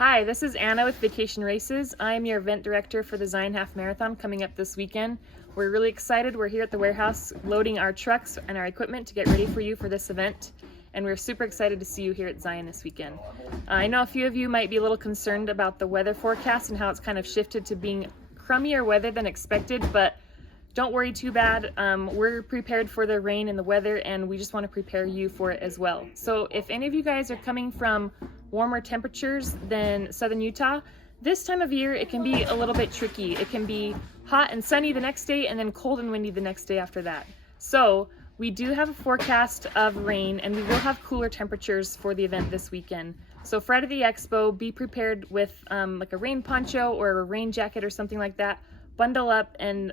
Hi, this is Anna with Vacation Races. I'm your event director for the Zion Half Marathon coming up this weekend. We're really excited. We're here at the warehouse loading our trucks and our equipment to get ready for you for this event. And we're super excited to see you here at Zion this weekend. I know a few of you might be a little concerned about the weather forecast and how it's kind of shifted to being crummier weather than expected, but don't worry too bad. We're prepared for the rain and the weather, and we just want to prepare you for it as well. So if any of you guys are coming from warmer temperatures than southern Utah, this time of year it can be a little bit tricky. It can be hot and sunny the next day and then cold and windy the next day after that. So we do have a forecast of rain, and we will have cooler temperatures for the event this weekend. So Friday the Expo, be prepared with like a rain poncho or a rain jacket or something like that. Bundle up and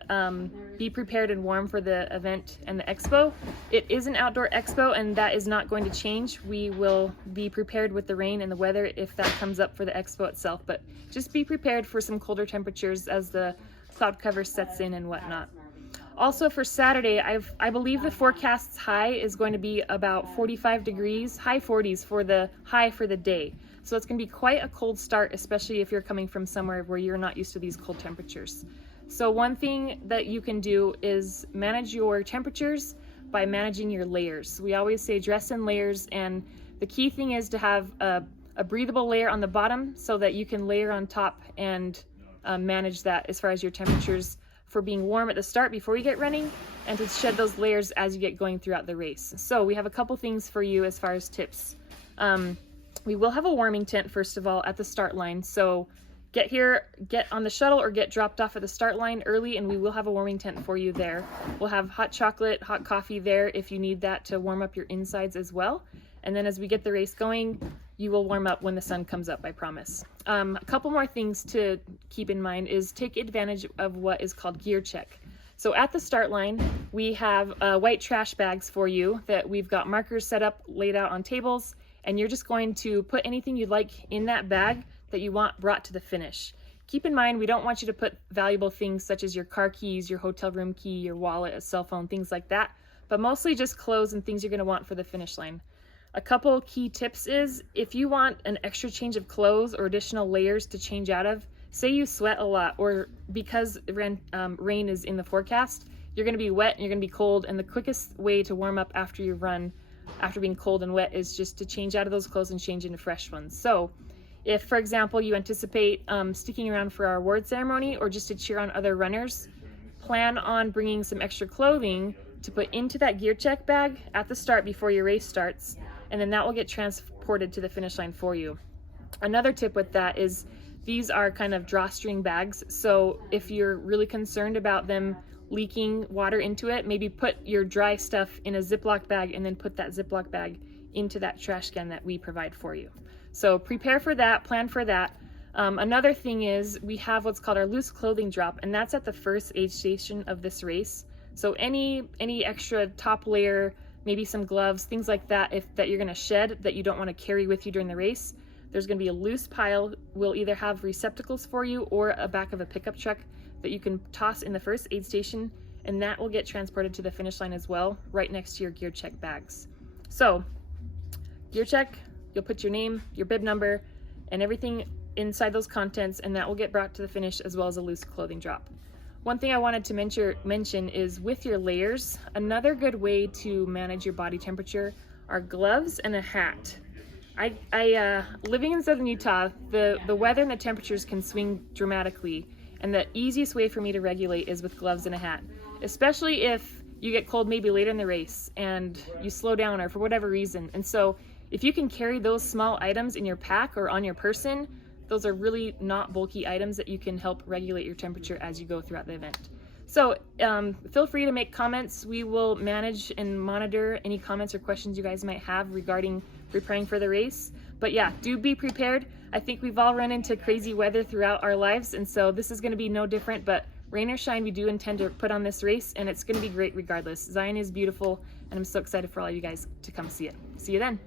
be prepared and warm for the event and the expo. It is an outdoor expo, and that is not going to change. We will be prepared with the rain and the weather if that comes up for the expo itself, but just be prepared for some colder temperatures as the cloud cover sets in and whatnot. Also for Saturday, I believe the forecast's high is going to be about 45 degrees, high 40s for the high for the day. So it's going to be quite a cold start, especially if you're coming from somewhere where you're not used to these cold temperatures. So one thing that you can do is manage your temperatures by managing your layers. We always say dress in layers, and the key thing is to have a breathable layer on the bottom so that you can layer on top and manage that as far as your temperatures for being warm at the start before you get running, and to shed those layers as you get going throughout the race. So we have a couple things for you as far as tips. We will have a warming tent first of all at the start line. So get here, get on the shuttle or get dropped off at the start line early, and we will have a warming tent for you there. We'll have hot chocolate, hot coffee there if you need that to warm up your insides as well. And then as we get the race going, you will warm up when the sun comes up, I promise. A couple more things to keep in mind is take advantage of what is called gear check. So at the start line, we have white trash bags for you that we've got markers set up, laid out on tables, and you're just going to put anything you'd like in that bag that you want brought to the finish. Keep in mind, we don't want you to put valuable things such as your car keys, your hotel room key, your wallet, a cell phone, things like that, but mostly just clothes and things you're going to want for the finish line. A couple key tips is, if you want an extra change of clothes or additional layers to change out of, say you sweat a lot, or because rain is in the forecast, you're going to be wet and you're going to be cold, and the quickest way to warm up after you run, after being cold and wet, is just to change out of those clothes and change into fresh ones. So if, for example, you anticipate sticking around for our award ceremony or just to cheer on other runners, plan on bringing some extra clothing to put into that gear check bag at the start before your race starts, and then that will get transported to the finish line for you. Another tip with that is these are kind of drawstring bags, so if you're really concerned about them leaking water into it, maybe put your dry stuff in a Ziploc bag and then put that Ziploc bag into that trash can that we provide for you. So prepare for that, plan for that. Another thing is we have what's called our loose clothing drop, and that's at the first aid station of this race. So any extra top layer, maybe some gloves, things like that, that you're going to shed that you don't want to carry with you during the race, there's going to be a loose pile. We'll either have receptacles for you or a back of a pickup truck that you can toss in the first aid station, and that will get transported to the finish line as well, right next to your gear check bags. So gear check, you'll put your name, your bib number, and everything inside those contents, and that will get brought to the finish, as well as a loose clothing drop. One thing I wanted to mention is with your layers, another good way to manage your body temperature are gloves and a hat. Living in southern Utah, the weather and the temperatures can swing dramatically, and the easiest way for me to regulate is with gloves and a hat, especially if you get cold maybe later in the race and you slow down or for whatever reason. And so if you can carry those small items in your pack or on your person, those are really not bulky items that you can help regulate your temperature as you go throughout the event. So feel free to make comments. We will manage and monitor any comments or questions you guys might have regarding preparing for the race. But yeah, do be prepared. I think we've all run into crazy weather throughout our lives, and so this is going to be no different, but rain or shine, we do intend to put on this race, and it's going to be great regardless. Zion is beautiful, and I'm so excited for all you guys to come see it. See you then.